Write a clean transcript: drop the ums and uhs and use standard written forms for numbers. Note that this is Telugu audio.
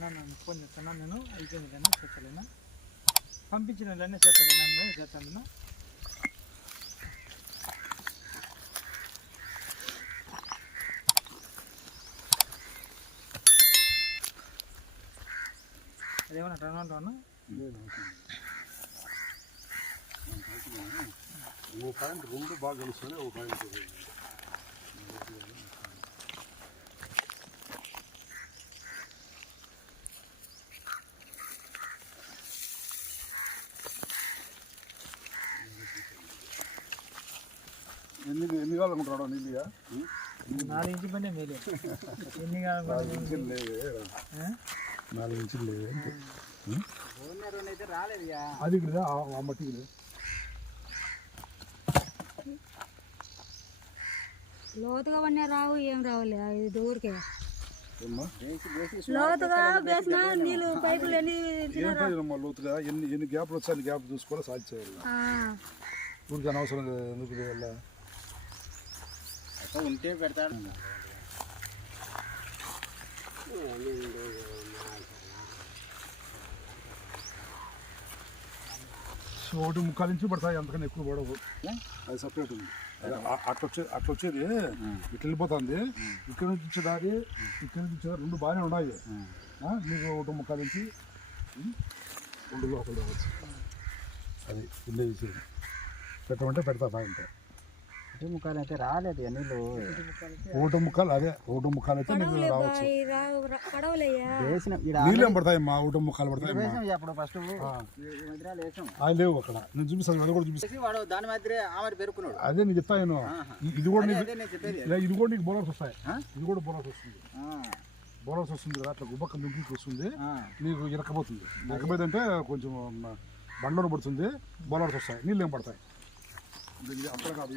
నన్ను ఫోన్ చేస్తాను నేను అయిపోయింది కానీ చేస్తలేనా పంపించిన వాళ్ళనే చేస్తలేనా చేస్తాను అదేమన్నా టర్న్ అన్నా ఓ పాయింట్ రెండు బాగా కలుస్తానే ఓ పాయింట్ ఎన్ని కావాలనుకుంటున్నాడు నీళ్ళుగా 4 ఇంచులు పడినా మేలు ఎన్ని కావాలి 4 ఇంచులు లేవు అయితే రాలేదు అది ఇక్కడ ఆ మట్టి లోతుగా పడినా రావు ఏం రావులే ఇది ఊరికే లోతుగా వేసిన నీళ్ళు పైపులు లోతుగా ఎన్ని గ్యాప్లు వచ్చి అన్ని గ్యాప్ చూసుకోవాలి సాధ్యం చేయాలి ఊరికి అనవసరం ఎందుకు వెళ్ళా ఉంటే పెడతాడు ఒకటి 3/4 ఇంచులు పడతాయి అంతకన్నా ఎక్కువ పడవు అది సపరేట్ ఉంది అట్లా వచ్చేది ఇట్లా వెళ్ళిపోతుంది ఇక్కడ నుంచి వచ్చేదారి ఇక్కడ నుంచి వచ్చేదారి రెండు బాగానే ఉన్నాయి మీకు 1 3/4 ఇంచు 2 లోపల రావచ్చు అది ఉండే విషయం పెట్టమంటే పెడతా బాగుంటాయి 1 3/4 అయితే రాలేదు నీళ్ళు 1 3/4 అదే 1 3/4 అయితే నీళ్ళు రావచ్చు నీళ్ళు ఏం పడతాయి మా 1 3/4 పడతాయి అప్పుడు ఫస్ట్ లేవు అక్కడ నేను చూపిస్తాను అది కూడా చూపిస్తాను దాని మాదిరి పెరుకున్నాడు అదే నేను చెప్తాను ఇది కూడా ఇది కూడా నీకు బోలర్స్ వస్తాయి ఇది కూడా బోలర్స్ వస్తుంది బోలర్స్ వస్తుంది కదా అట్లా గుబ్బక్క దుంకి వస్తుంది నీకు ఇరకపోతుంది ఇరకపోతే అంటే కొంచెం బండ్లో పడుతుంది బోలర్స్ వస్తాయి నీళ్ళు ఏం పడతాయి అక్కడ కాదు